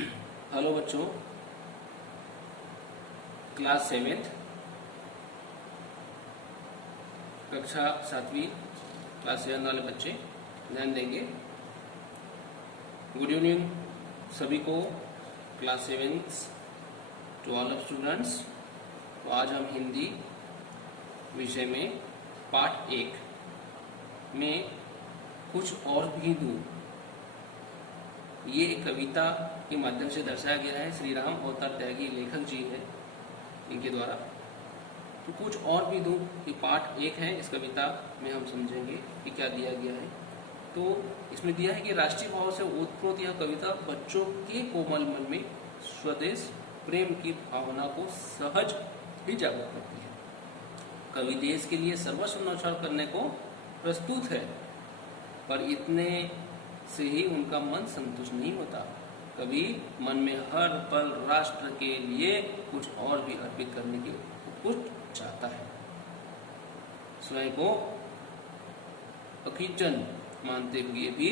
Hello बच्चों, class 7 कक्षा 7वीं class 7 वाले बच्चे ध्यान देंगे। गुड इवनिंग सभी को, class 7 to all of students. तो आज हम हिंदी विषय में पाठ 1 में कुछ और भी दूं, ये कविता के माध्यम से दर्शाया गया है। श्री राम अवतार त्यागी लेखक जी है, इनके द्वारा। तो कुछ और भी दूं कि पाठ 1 है, इस कविता में हम समझेंगे कि क्या दिया गया है। तो इसमें दिया है कि राष्ट्रीय भाव से ओतप्रोत यह कविता बच्चों के कोमल मन में स्वदेश प्रेम की भावना को सहज ही जागृत करती है। कवि देश के लिए सर्वस्व न्यौछावर करने को प्रस्तुत है, पर इतने से ही उनका मन संतुष्ट नहीं होता। कवि मन में हर पल राष्ट्र के लिए कुछ और भी अर्पित करने की कुछ चाहता है। स्वयं को अकिंचन मानते हुए भी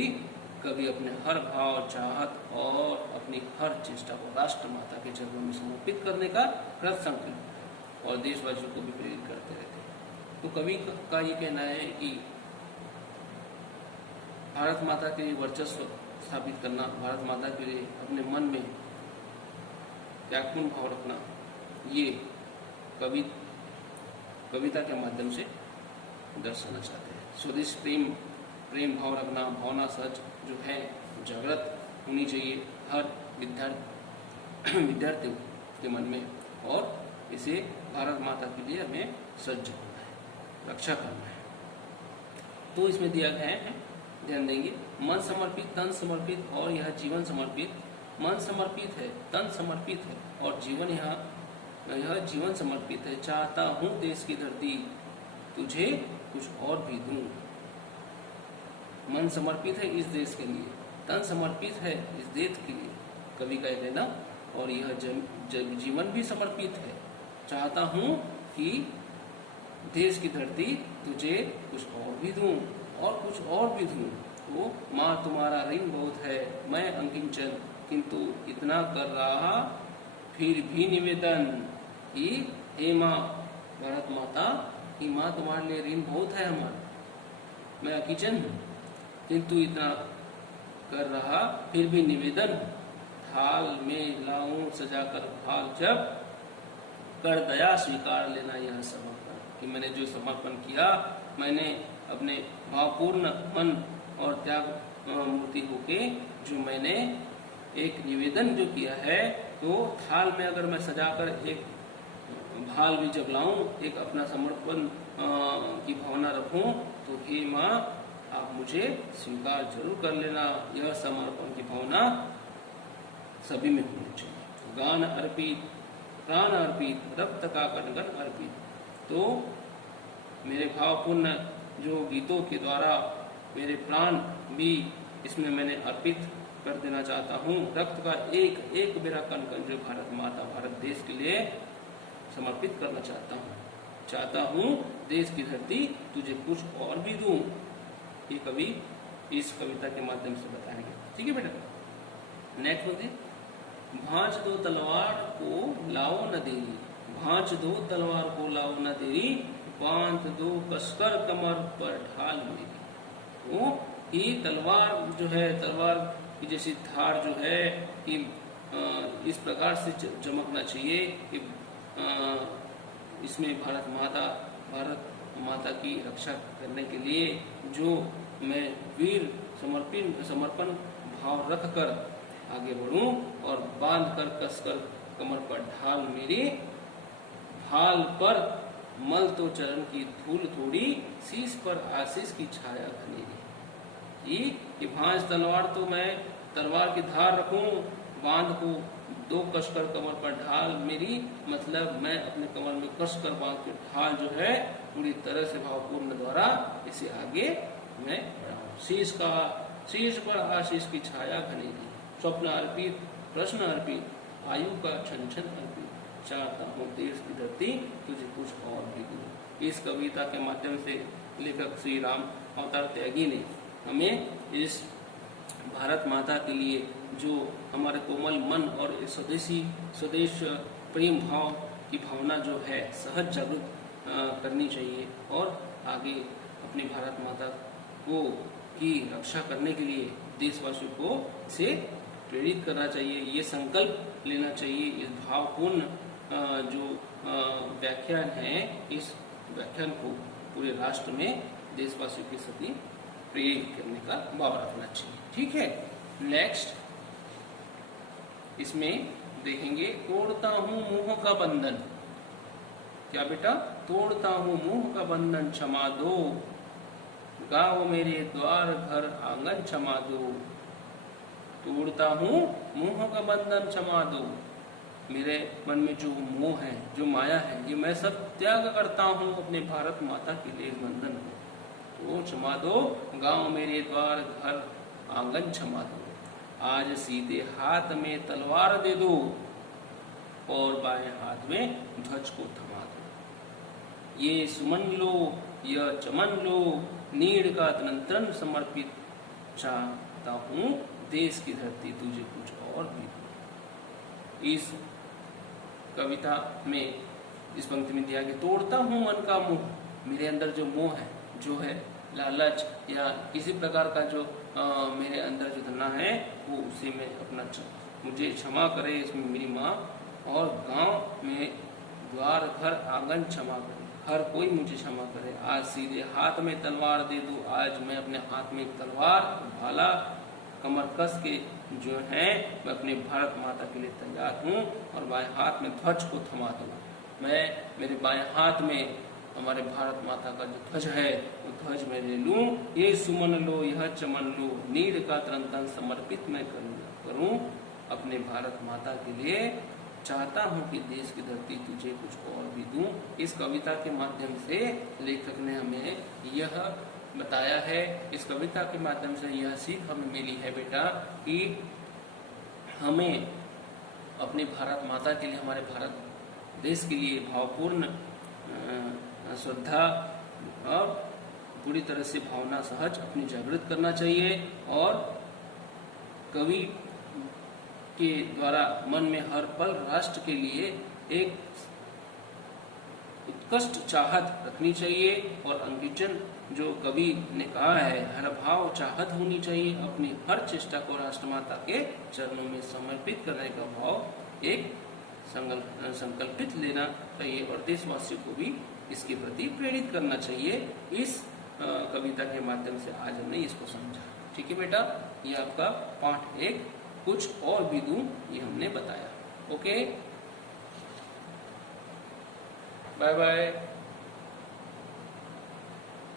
कवि अपने हर भाव, चाहत और अपनी हर चेष्टा को राष्ट्र माता के चरणों में समर्पित करने का कृत संकल्प और देशवासियों को भी प्रेरित करते रहते हैं। तो कवि का ये कहना है कि भारत माता के लिए वर्चस्व स्थापित करना, भारत माता के लिए अपने मन में त्यागपूर्ण भाव रखना, ये कविता के माध्यम से दर्शाना चाहते हैं। स्वदेश प्रेम भाव रखना, भावना सच जो है जागृत होनी चाहिए हर विद्यार्थी के मन में, और इसे भारत माता के लिए हमें सज्ज होना है, रक्षा करना है। तो इसमें दिया गया है, ध्यान देंगे, मन समर्पित, तन समर्पित और यह जीवन समर्पित। मन समर्पित है, तन समर्पित है और यह जीवन समर्पित है। चाहता हूँ देश की धरती तुझे कुछ और भी दूं। मन समर्पित है इस देश के लिए, तन समर्पित है इस देश के लिए, कवि का कहना, और यह जीवन भी समर्पित है। चाहता हूँ कि देश की धरती तुझे कुछ और भी दूं और कुछ और भी दूं। वो माँ तुम्हारा ऋण बहुत है, मैं अंकिंचन, किंतु इतना कर रहा फिर भी निवेदन कि हे माँ भारत माता, कि माँ तुम्हारे लिए ऋण बहुत है हमारा, मैं अकिंचन हूँ, किंतु इतना कर रहा फिर भी निवेदन, थाल में लाऊं सजाकर भाल जब, कर दया स्वीकार लेना यह समर्पण। कि मैंने जो समर्पण किया, मैंने अपने भावपूर्ण मन और त्याग मूर्ति होके जो मैंने एक निवेदन जो किया है, तो थाल में अगर मैं सजाकर एक भाल भी जब लाऊं, एक अपना समर्पण की भावना रखूं, तो हे माँ आप मुझे स्वीकार जरूर कर लेना। यह समर्पण की भावना सभी में होनी चाहिए। गान अर्पित, प्राण अर्पित, रक्त का कणकण अर्पित। तो मेरे भावपूर्ण जो गीतों के द्वारा मेरे प्राण भी इसमें मैंने अर्पित कर देना चाहता हूँ। रक्त का एक एक मेरा कण कण जो भारत माता, भारत देश के लिए समर्पित करना चाहता हूँ देश की धरती तुझे कुछ और भी दूं। ये कवि इस कविता के माध्यम से बताएंगे। ठीक है बेटा, नेक्स्ट बोलते, भांज दो तलवार को लाओ न देरी, भांज दो तलवार को लाओ न देरी, बांध दो कसकर कमर पर ढाल मेरी। वो ये तलवार जो है, तलवार की जैसी धार जो है कि इस प्रकार से चमकना चाहिए कि इसमें भारत माता की रक्षा करने के लिए जो मैं वीर समर्पण भाव रख कर आगे बढ़ूं, और बांध कर कसकर कमर पर ढाल मेरी, भाल पर मल तो चरण की धूल थोड़ी, शीश पर आशीष की छाया घनेरी। कि भांज तलवार तो मैं तलवार की धार रखूं, बांध को दो कसकर कमर पर ढाल मेरी, मतलब मैं अपने कमर में कसकर बांध के ढाल जो है पूरी तरह से भावपूर्ण द्वारा इसे आगे मैं बढ़ाऊं। शीश पर आशीष की छाया घनेरी, स्वप्न अर्पित, प्रश्न अर्पित, आयु का छन छन अर्पित, चाहता हूँ देश की धरती तुझे कुछ और भी दूं। इस कविता के माध्यम से लेखक श्री राम अवतार त्यागी ने हमें इस भारत माता के लिए जो हमारे कोमल मन और स्वदेश प्रेम भाव की भावना जो है सहज जागृत करनी चाहिए और आगे अपनी भारत माता को की रक्षा करने के लिए देशवासियों को से प्रेरित करना चाहिए। ये संकल्प लेना चाहिए। इस भावपूर्ण जो व्याख्यान है, इस व्याख्यान को पूरे राष्ट्र में देशवासियों के प्रति प्रेरित करने का भाव रखना चाहिए। ठीक है, नेक्स्ट इसमें देखेंगे, तोड़ता हूं मुंह का बंधन। क्या बेटा? तोड़ता हूं मुंह का बंधन क्षमा दो, गाँव मेरे द्वार घर आंगन क्षमा दो। तोड़ता हूं मुंह का बंधन क्षमा दो। मेरे मन में जो मोह है, जो माया है, ये मैं सब त्याग करता हूं अपने भारत माता के लिए बंधन को। तो क्षमा दो, गांव मेरे द्वार घर आंगन क्षमा दो। आज सीधे हाथ में तलवार दे दो और बाएं हाथ में ध्वज को थमा दो। ये सुमन लो, यह चमन लो, नीड़ का तन समर्पित चाहता हूं देश की धरती तुझे कुछ और भी दो। इस कविता में इस पंक्ति में दिया कि तोड़ता हूं मन का मोह। मेरे अंदर जो मोह है, जो है लालच या किसी प्रकार का जो मेरे अंदर जो धना है, वो उसे मैं अपना मुझे क्षमा करे इसमें मेरी माँ। और गांव में द्वार घर आंगन क्षमा करे, हर कोई मुझे क्षमा करे। आज सीधे हाथ में तलवार दे दो। आज मैं अपने हाथ में तलवार भाला कमर कस के जो है मैं अपने भारत माता के लिए तैयार हूँ और बाएं हाथ में ध्वज को थमा दूंगा। मैं मेरे बाएं हाथ में हमारे भारत माता का जो ध्वज है वो ध्वज मैं ले लूं। ये सुमन लो, यह चमन लो, नीड़ का तन समर्पित मैं करूं अपने भारत माता के लिए। चाहता हूं कि देश की धरती तुझे कुछ और भी दूं। इस कविता के माध्यम से लेखक ने हमें यह बताया है, इस कविता के माध्यम से यह सीख हमें मिली है बेटा कि हमें अपने भारत माता के लिए, हमारे भारत देश के लिए भावपूर्ण श्रद्धा और पूरी तरह से भावना सहज अपनी जागृत करना चाहिए। और कवि के द्वारा मन में हर पल राष्ट्र के लिए एक उत्कृष्ट चाहत रखनी चाहिए। और अंकिचन जो कवि ने कहा है, हर भाव चाहत होनी चाहिए। अपनी हर चेष्टा को राष्ट्रमाता के चरणों में समर्पित करने का भाव एक संकल्पित लेना चाहिए और देशवासियों को भी इसके प्रति प्रेरित करना चाहिए। इस कविता के माध्यम से आज हमने इसको समझा। ठीक है बेटा, ये आपका पाठ 1 कुछ और भी दूं ये हमने बताया। Okay, bye bye.